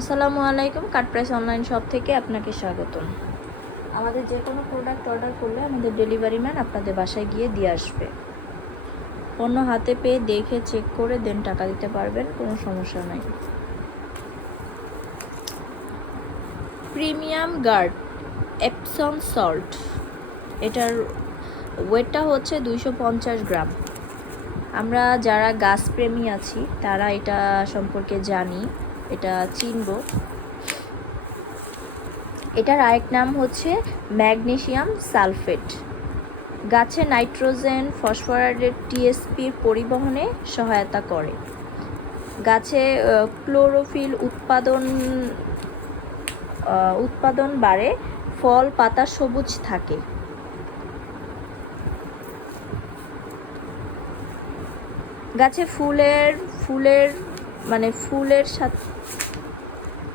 আসসালামু আলাইকুম, কাট price online shop থেকে আপনাকে স্বাগতম। আমাদের যে কোনো প্রোডাক্ট অর্ডার করলে আমাদের ডেলিভারি ম্যান আপনাদের বাসায় গিয়ে দিয়ে আসবে। পণ্য হাতে পেয়ে দেখে চেক করে দেন টাকা দিতে পারবেন, কোনো সমস্যা নাই। প্রিমিয়াম গার্ড এপসন সল্ট এটার ওয়েটটা হচ্ছে দুইশো পঞ্চাশ গ্রাম। আমরা যারা গাছপ্রেমী আছি, তারা এটা সম্পর্কে জানি। এটা চিনব। এটার আরেক নাম হচ্ছে ম্যাগনেসিয়াম সালফেট। গাছে নাইট্রোজেন, ফসফরাসের টিএসপির পরিবহনে সহায়তা করে। গাছে ক্লোরোফিল উৎপাদন উৎপাদন বাড়ে, ফল, পাতা সবুজ থাকে। গাছে ফুলের ফুলের মানে ফুলের সাথে